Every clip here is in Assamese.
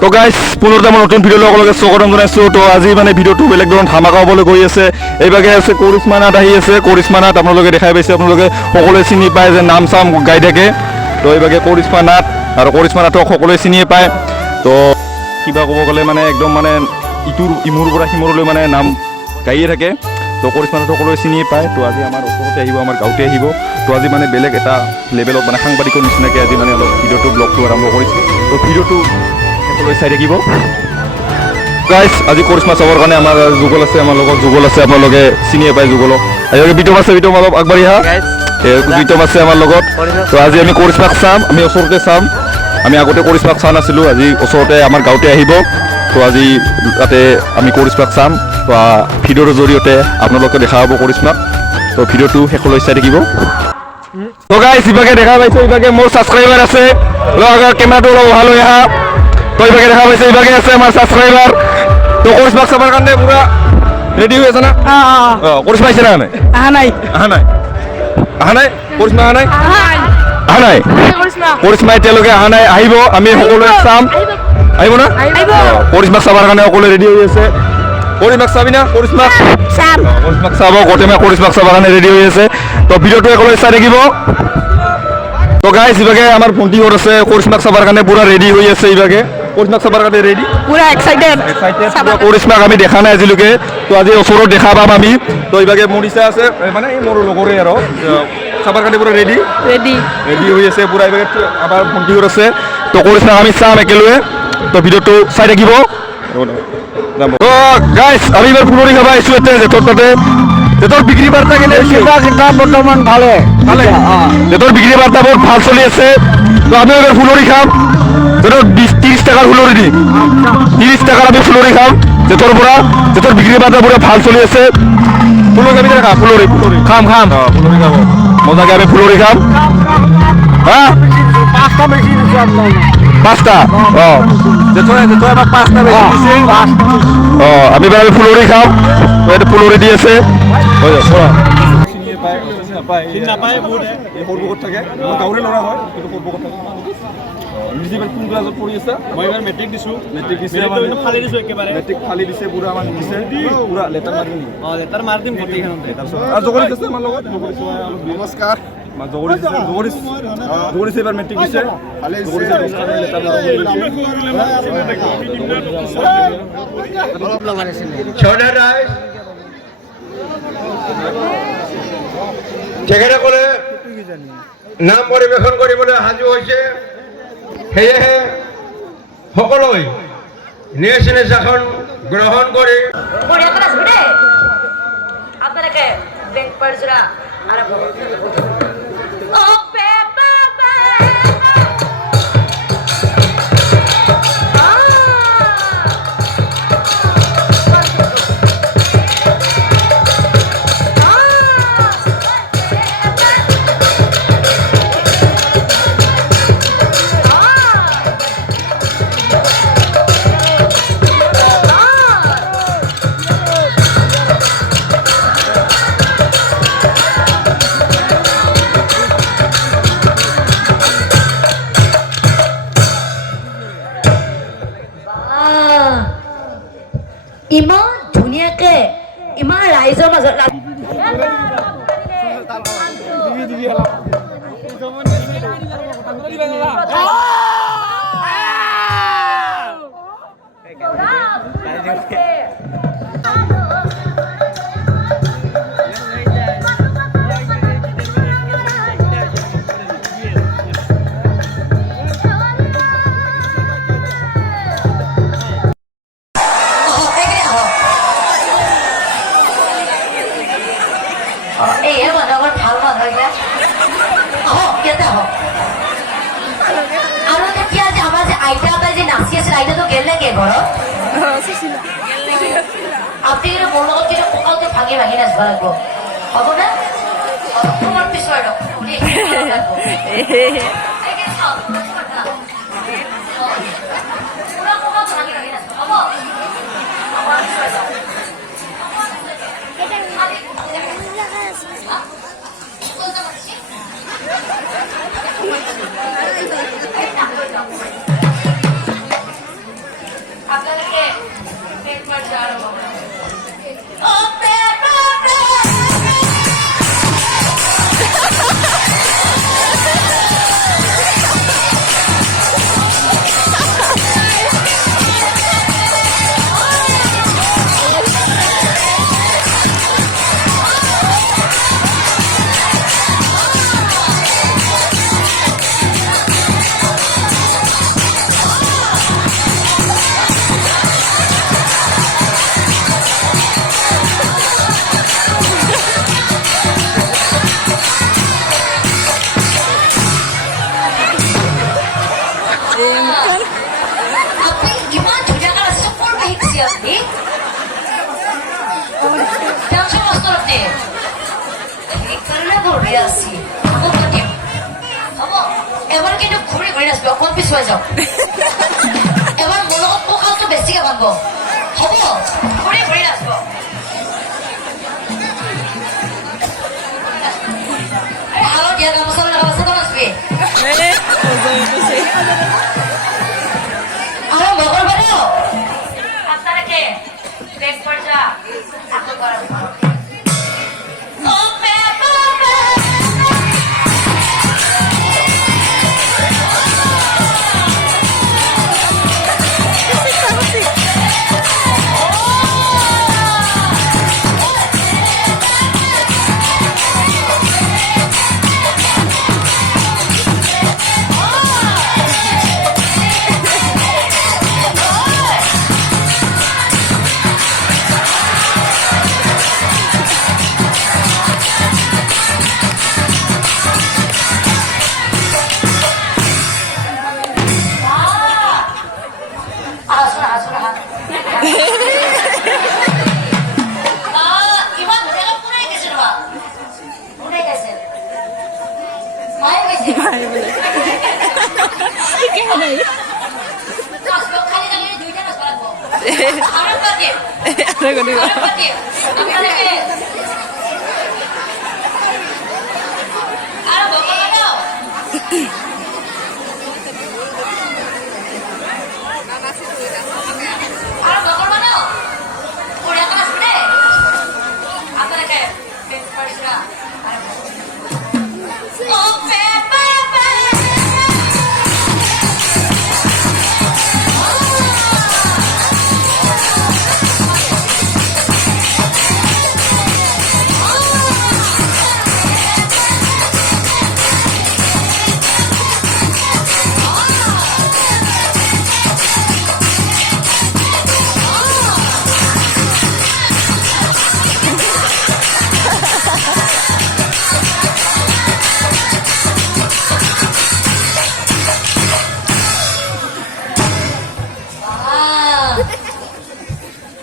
তো গাইজ পুনৰ মই নতুন ভিডিঅ' লগে স্বাগতম জনাইছোঁ। তো আজি মানে ভিডিঅ'টো বেলেগ ধৰণৰ ধামাকা হ'বলৈ গৈ আছে। এইভাগে আছে কৰিশ্মা নাথ আহি আছে। কৰিশ্মা নাথ আপোনালোকে দেখাই পাইছে, আপোনালোকে সকলোৱে চিনি পায় যে নাম চাম গাই থাকে। তো এইভাগে কৰিশ্মা নাথ আৰু কৰিশ্মা নাথক সকলোৱে চিনিয়ে পায়। তো কিবা ক'ব গ'লে মানে একদম মানে ইমূৰ পৰা সিমূৰলৈ মানে নাম গাইয়ে থাকে। তো কৰিশ্মা নাথক সকলোৱে চিনিয়ে পায়। তো আজি আমাৰ ওচৰতে আহিব, আমাৰ গাঁৱতে আহিব। তো আজি মানে বেলেগ এটা লেভেলত মানে সাংবাদিকৰ নিচিনাকৈ আজি মানে অলপ ভিডিঅ'টো ব্লগটো আৰম্ভ কৰিছোঁ। তো ভিডিঅ'টো সকলোৱে চাই থাকিব। গাইজ আজি কৰিশ্মা চাবৰ কাৰণে আমাৰ যুগল আছে, আমাৰ লগত যুগল আছে, আপোনালোকে চিনিয়ে পায় যুগলক। আজিলৈকে বিতম আছে, বিতম অলপ আগবাঢ়ি আহা। বিতম আছে আমাৰ লগত। তো আজি আমি কৰিশ্মাক চাম, আমি ওচৰতে চাম। আমি আগতে কৰিশ্মাক চোৱা নাছিলোঁ, আজি ওচৰতে আমাৰ গাঁৱতে আহিব। তো আজি তাতে আমি কৰিশ্মাক চাম। তো ভিডিঅ'ৰ জৰিয়তে আপোনালোকে দেখা পাব কৰিশ্মাক। তো ভিডিঅ'টো শেষলৈ চাই থাকিব। তো গাইজ ইভাগে দেখা পাইছে, ইভাগে মোৰ ছাবস্ক্ৰাইবাৰ আছে। কেমেৰাটো অলপ ভাল হৈ আহা। তো ইভাগে দেখা পাইছে, ইভাগে আছে আমাৰ ছাবস্ক্ৰাইবাৰ। তো কৰিশ্মাক চাবৰ কাৰণে পুৰা ৰেডি হৈ আছে না? কৰিশ্মা আহিছে না? আহা নাই আহা নাই আহা নাই কৰিশ্মা আহা নাই আহা নাই কৰিশ্মা এতিয়ালৈকে আহা নাই। আহিব, আমি সকলোৱে চাম। আহিব না? কৰিশ্মাক চাবৰ কাৰণে সকলোৱে ৰেডি হৈ আছে। কৰিশ্মাক চাবি না? কৰিশ্মাক চাব, গোটেই কৰিশ্মাক চাবৰ কাৰণে ৰেডি হৈ আছে। তো ভিডিঅ'টো সকলোৱে চাই থাকিব। তো গাইজ ইভাগে আমাৰ ভণ্টিহঁত আছে, কৰিশ্মাক চাবৰ কাৰণে পুৰা ৰেডি হৈ আছে। ইভাগে কৰিশ্মাক চাবৰ কাৰণে ৰেডি, পুৰা এক্সাইটেড। কৰিশ্মাক আমি দেখা নাই আজিলৈকে। তো আজি ওচৰত দেখা পাম আমি। তো ইভাগে মনিষা আছে, মানে মোৰ লগৰে আৰু চাবৰ কাৰণে পুৰা ৰেডি হৈ আছে পুৰা। ইভাগে আমাৰ ভণ্টিহঁত আছে। তো কৰিশ্মাক আমি চাম একেলগে। তো ভিডিঅ'টো চাই থাকিব। তো গাইজ আমি এইবাৰ ফুলৰি খাব আহিছোঁ এতিয়া জেঠৰ তাতে। জেঠৰ বিক্ৰী বাৰ্তা কেনে? বৰ্তমান ভালে জেঠৰ বিক্ৰী বাৰ্তা বহুত ভাল চলি আছে। তো আমি এইবাৰ ফুলৰি খাম। জেঠৰ 30 টাকাৰ ফুলৰি দিম, 30 টাকাৰ আমি ফুলৰি খাম জেঠৰ পৰা। জেঠৰ বিক্ৰী বাৰ্তা পুৰা ভাল চলি আছে। ফুলৰি খাবি দেখা? ফুলৰি খাম ফুলৰি খাব মজাকে আমি ফুলৰি খাম। হা 5টা জেঠৰে আমাক 5টা বেছি দিছে। আমি বাৰু ফুলৰি খাম। এইটো ফুলৰি দি আছে। মই এবাৰ মেট্ৰিক দিছোঁ। মেট্ৰিক ফালি দিছে পুৰা আমাৰ দিছে পুৰা লেটাৰ মাৰি দিম। লেটাৰ মাৰি দিম গোটেইখনতে। জগদীশ আছে আমাৰ লগত। নমস্কাৰ। জগদীশ এবাৰ মেট্ৰিক দিছে। তেখেতসকলে নাম পৰিৱেশন কৰিবলৈ সাজু হৈছে। সেয়েহে সকলোৱে নিজ নিজ আসন গ্ৰহণ কৰি আপনাদেৰকে ব্যাংক পৰ্যৰা আৰম্ভ ইমান ধুনীয়াকে ইমান ৰাইজৰ মাজত আপনি কিন্তু মোৰ লগত কিন্তু ককালটো ভাঙি নাচব লাগিব, হ'ব না? তোমাৰ পিছৰ মাৰি নাচিব অকণ পিছুৱাই যাওক এবাৰ মোৰ লগত পকাটো বেছিকে ভাঙব হ'ব ঘূৰি ঘূৰি নাচিব হালত দিয়া গামোচা গামোচাটো নাচবি আৰু মগৰ বাইদেউ আপনাকে বেগ পৰ্যা আকৌ গৰম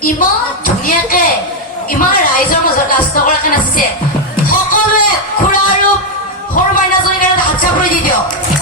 ইমান ধুনীয়াকে ইমান ৰাইজৰ মাজত ৰাষ্ট্ৰগৰাকী নাচিছে সকলোৱে খুৰা আৰু সৰু মাইনাজনীৰ কাৰণে হাত চাপৰি দি দিয়ক